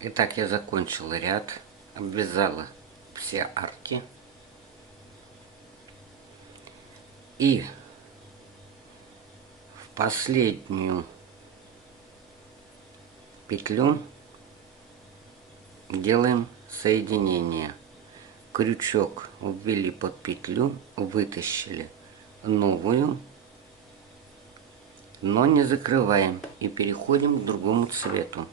Итак, я закончила ряд, обвязала все арки. И в последнюю петлю делаем соединение. Крючок ввели под петлю, вытащили новую, но не закрываем и переходим к другому цвету.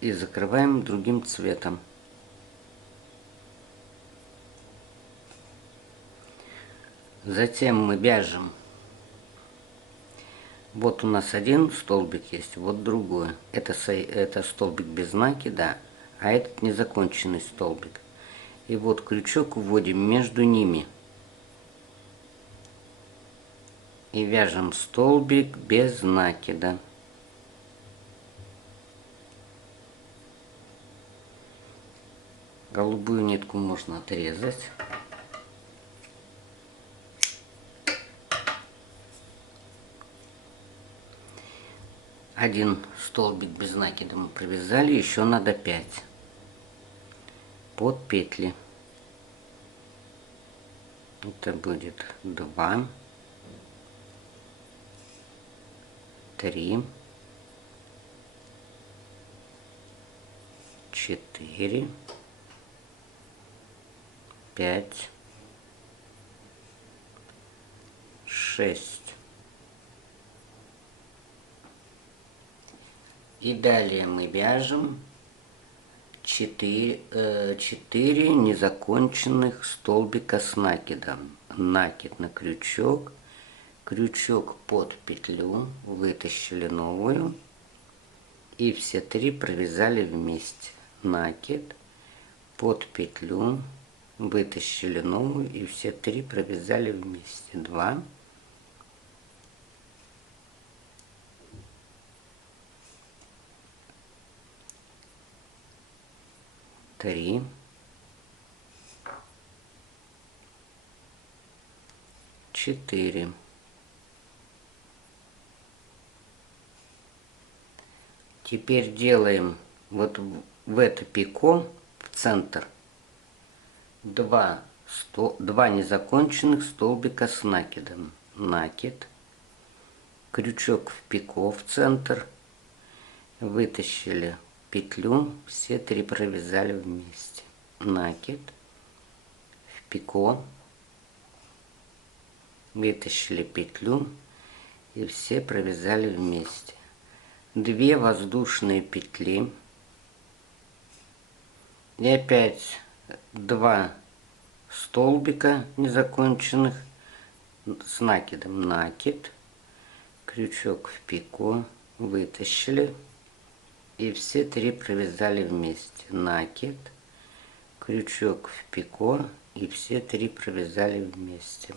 И закрываем другим цветом. Затем мы вяжем. Вот у нас один столбик есть, вот другой. Это столбик без накида, а этот незаконченный столбик. И вот крючок вводим между ними. И вяжем столбик без накида. Голубую нитку можно отрезать. Один столбик без накида мы провязали, еще надо 5 под петли. Это будет 2, 3, 4, 5, 6. И далее мы вяжем 4 незаконченных столбика с накидом. Накид на крючок, крючок под петлю, вытащили новую и все 3 провязали вместе. Накид, под петлю, вытащили новую и все 3 провязали вместе. 2, 3, 4. Теперь делаем вот в это пико, в центр, 2 незаконченных столбика с накидом. Накид, крючок в пико в центр, вытащили петлю, все 3 провязали вместе. Накид, в пико, вытащили петлю и все провязали вместе. 2 воздушные петли и опять 2 столбика незаконченных с накидом. Накид, крючок в пико, вытащили и все 3 провязали вместе. Накид, крючок в пико и все 3 провязали вместе.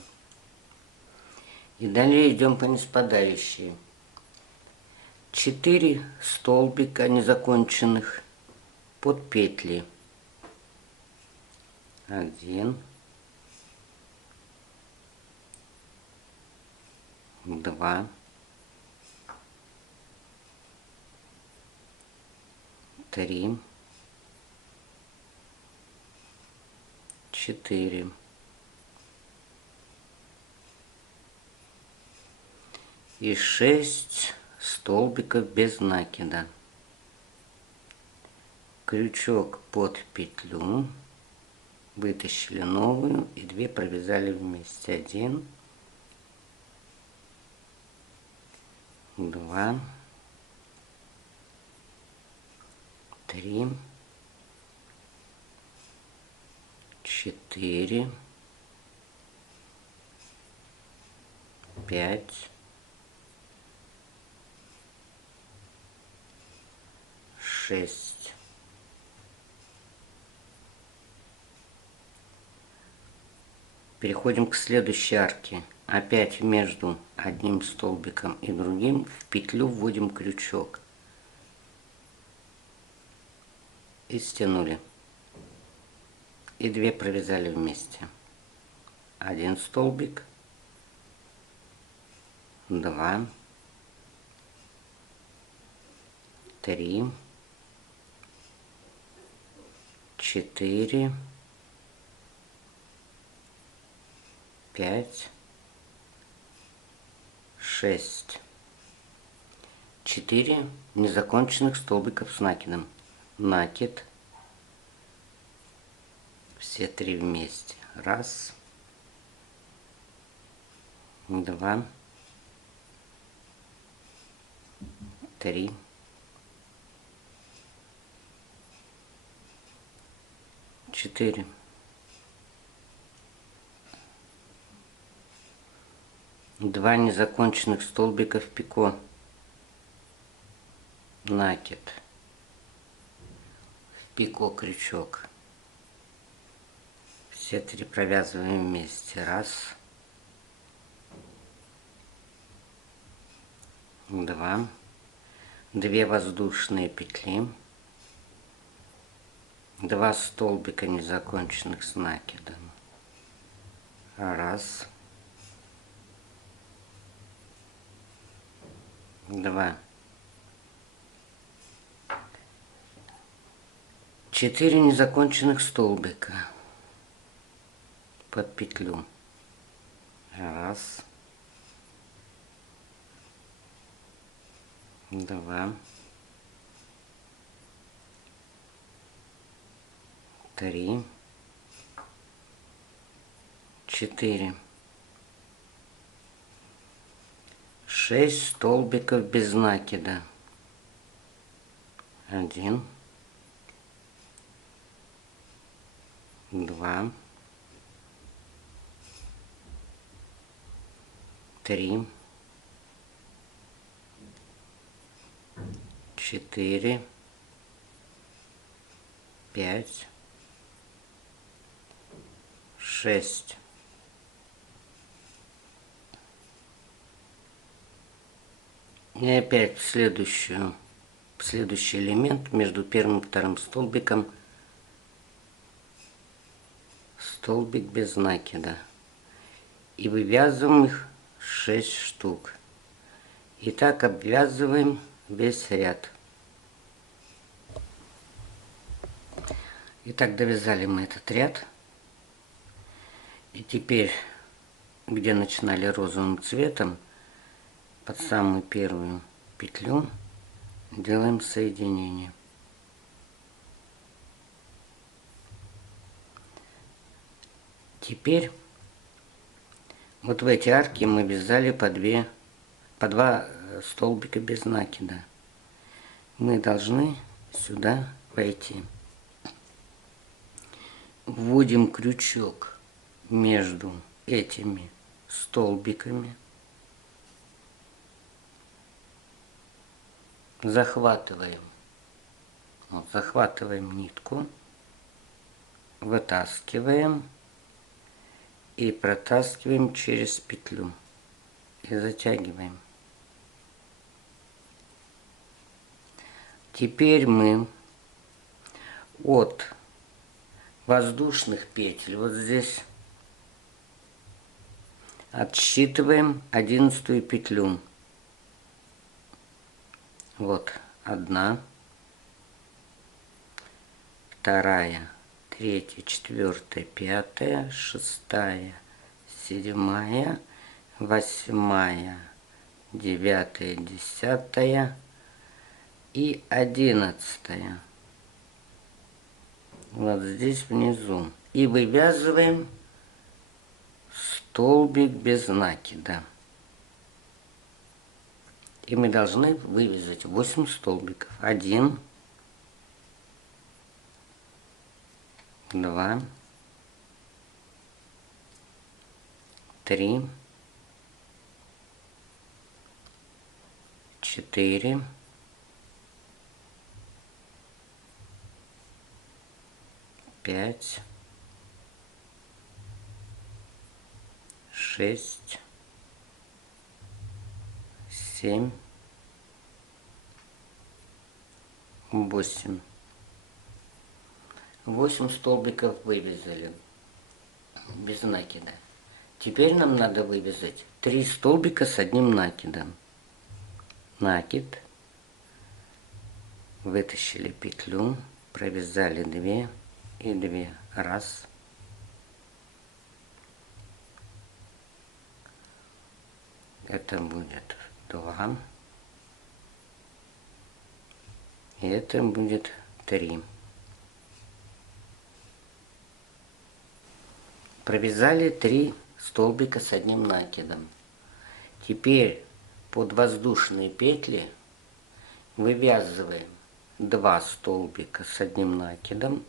И далее идем по ниспадающей. 4 столбика незаконченных под петли. 1, 2, 3, 4. И 6 столбиков без накида. Крючок под петлю, вытащили новую и 2 провязали вместе. 1, 2, 3, 4, 5, 6. Переходим к следующей арке. Опять между одним столбиком и другим в петлю вводим крючок. И стянули. И 2 провязали вместе. 1 столбик, 2, 3, 4, 5, 6. 4 незаконченных столбиков с накидом. Накид. Все 3 вместе. 1, 2, 3, 4. Два незаконченных столбика в пико. Накид. В пико крючок. Все 3 провязываем вместе. 1, 2, 2 воздушные петли, 2 столбика незаконченных с накидом. 1, 2, 4 незаконченных столбика под петлю. 1, 2, 3, 4. 6 столбиков без накида. 1, 2, 3, 4, 5, 6. И опять в следующий элемент между первым и вторым столбиком столбик без накида. И вывязываем их 6 штук. И так обвязываем весь ряд. Итак, довязали мы этот ряд. И теперь, где начинали розовым цветом, под самую первую петлю делаем соединение. Теперь вот в эти арки мы вязали по 2 столбика без накида. Мы должны сюда войти. Вводим крючок между этими столбиками. Захватываем нитку, вытаскиваем и протаскиваем через петлю и затягиваем. Теперь мы от воздушных петель вот здесь отсчитываем 11 петлю. Вот 1, 2, 3, 4, 5, 6, 7, 8, 9, 10 и 11. Вот здесь внизу. И вывязываем столбик без накида. И мы должны вывязать 8 столбиков. 1, 2, 3, 4, 5, 6, 7, 8. 8 столбиков вывязали без накида. Теперь нам надо вывязать 3 столбика с одним накидом. Накид, Вытащили петлю, провязали 2 и 2. Раз. Это будет 2. И это будет 3. Провязали 3 столбика с одним накидом. Теперь под воздушные петли вывязываем 2 столбика с одним накидом.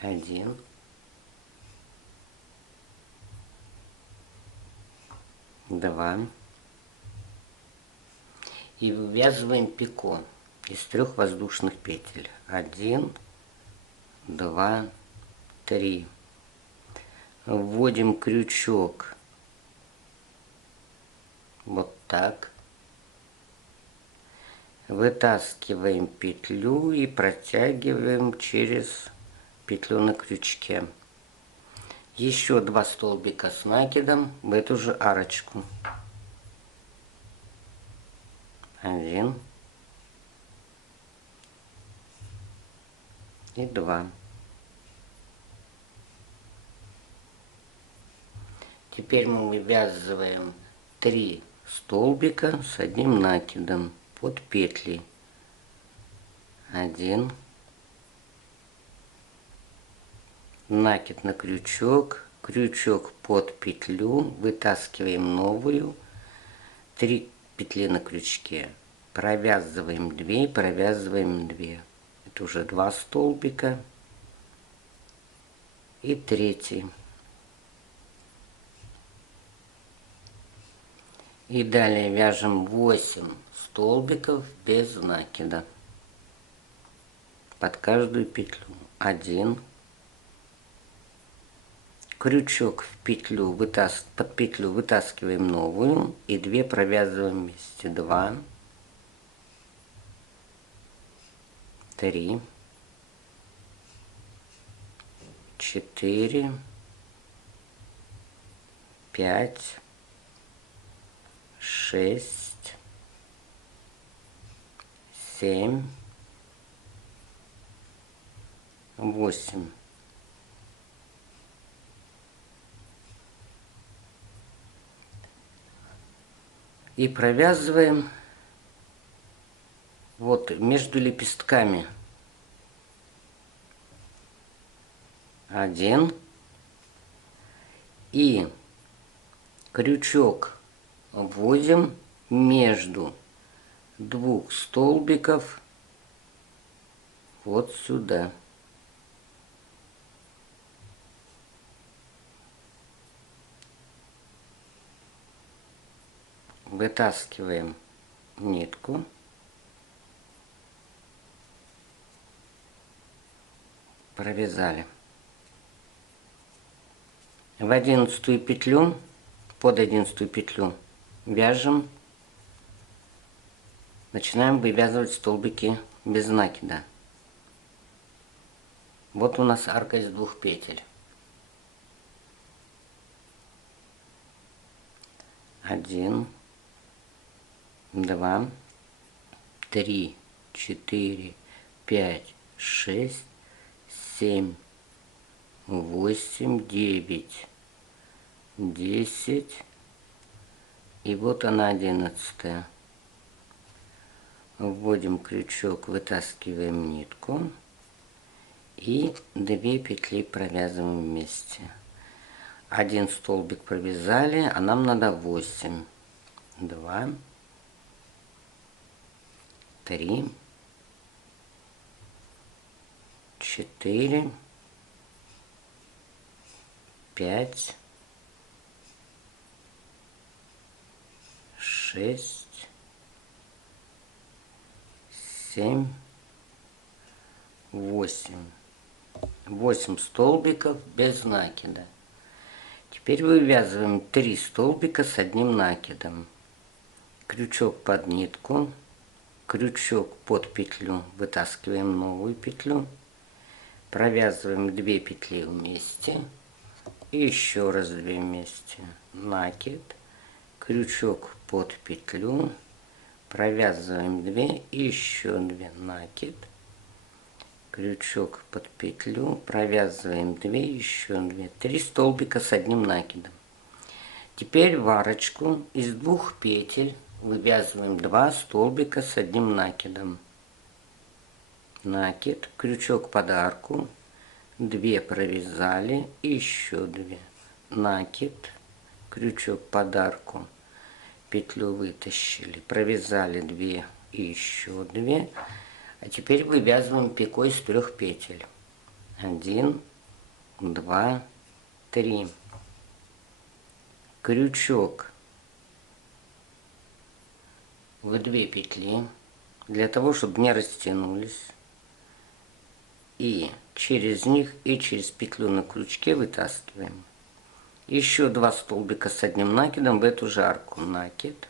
1. 2. И вывязываем пико из 3 воздушных петель. 1, 2, 3. Вводим крючок вот так. Вытаскиваем петлю и протягиваем через петлю на крючке. Еще 2 столбика с накидом в эту же арочку. 1 и 2. Теперь мы вывязываем 3 столбика с одним накидом под петли. 1. Накид на крючок, крючок под петлю, вытаскиваем новую, 3 петли на крючке, провязываем 2, провязываем 2. Это уже 2 столбика и 3. И далее вяжем 8 столбиков без накида под каждую петлю. 1. Крючок в петлю, под петлю вытаскиваем новую и 2 провязываем вместе. 2, 3, 4, 5, 6, 7, 8. И провязываем вот между лепестками 1 и крючок вводим между 2 столбиков вот сюда. Вытаскиваем нитку, провязали. В 11-ю петлю, под 11-ю петлю вяжем, начинаем вывязывать столбики без накида. Вот у нас арка из 2 петель. 1, 2, 3, 4, 5, 6, 7, 8, 9, 10. И вот она 11-я. Вводим крючок, вытаскиваем нитку и 2 петли провязываем вместе. 1 столбик провязали, а нам надо 8. 2, 3, 4, 5, 6, 7, 8. 8 столбиков без накида. Теперь вывязываем 3 столбика с одним накидом. Крючок под нитку, крючок под петлю, вытаскиваем новую петлю, провязываем 2 петли вместе и еще раз 2 вместе. Накид, крючок под петлю, провязываем 2 и еще 2 накид, крючок под петлю, провязываем 2, еще 2, 3 столбика с одним накидом. Теперь в арочку из 2 петель вывязываем 2 столбика с одним накидом. Накид, крючок под арку, 2 провязали, еще 2, накид, крючок под арку, петлю вытащили, провязали 2 и еще 2. А теперь вывязываем пикой из 3 петель. 1, 2, 3. Крючок в 2 петли, для того, чтобы не растянулись. И через них, и через петлю на крючке вытаскиваем. Еще 2 столбика с одним накидом в эту же арку. Накид,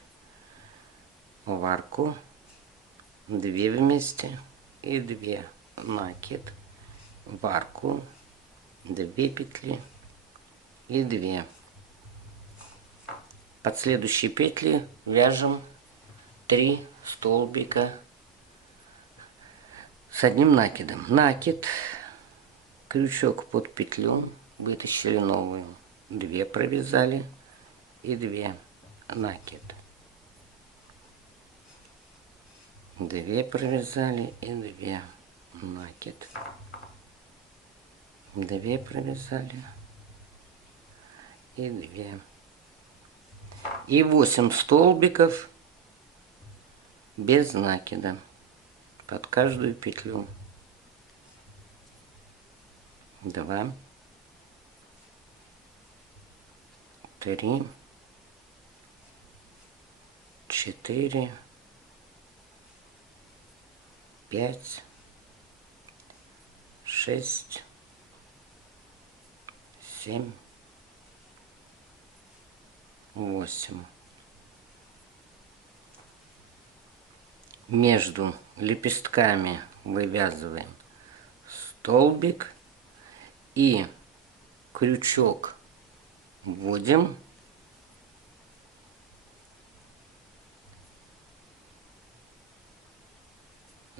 в арку, 2 вместе и 2. Накид, в арку, 2 петли и 2. Под следующие петли вяжем 3 столбика с одним накидом. Накид, крючок под петлю, вытащили новую, 2 провязали и 2, накид, 2 провязали и 2, накид, 2 провязали и 2. И 8 столбиков без накида под каждую петлю. 2, 3, 4, 5, 6, 7, 8. Между лепестками вывязываем столбик и крючок вводим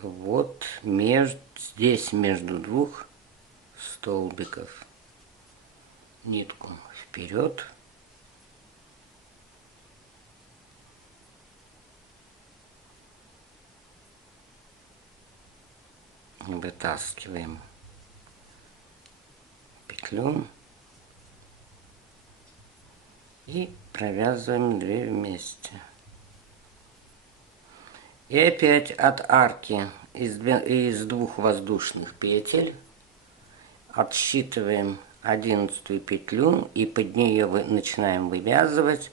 вот здесь между 2 столбиков. Нитку вперед. Вытаскиваем петлю и провязываем 2 вместе. И опять от арки из 2 воздушных петель отсчитываем 11 петлю и под нее начинаем вывязывать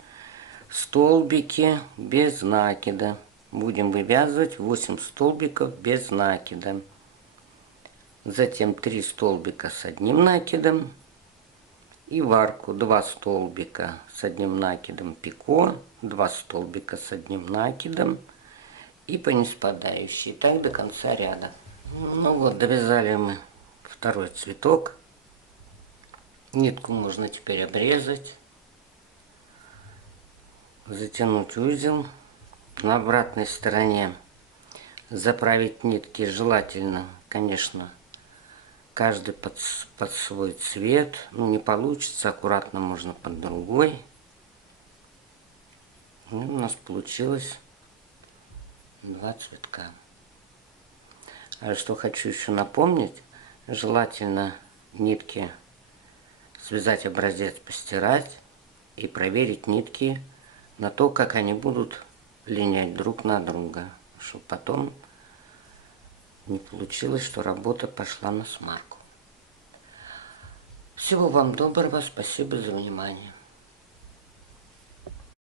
столбики без накида. Будем вывязывать 8 столбиков без накида. Затем 3 столбика с одним накидом и в арку 2 столбика с одним накидом пико, 2 столбика с одним накидом и по ниспадающей, так до конца ряда. Ну вот, довязали мы 2 цветок. Нитку можно теперь обрезать, затянуть узел. На обратной стороне заправить нитки желательно, конечно, каждый под свой цвет. Ну, не получится, аккуратно можно под другой. И у нас получилось 2 цветка. А что хочу еще напомнить, желательно нитки связать образец, постирать и проверить нитки на то, как они будут линять друг на друга, чтобы потом не получилось, что работа пошла на смарку. Всего вам доброго, спасибо за внимание.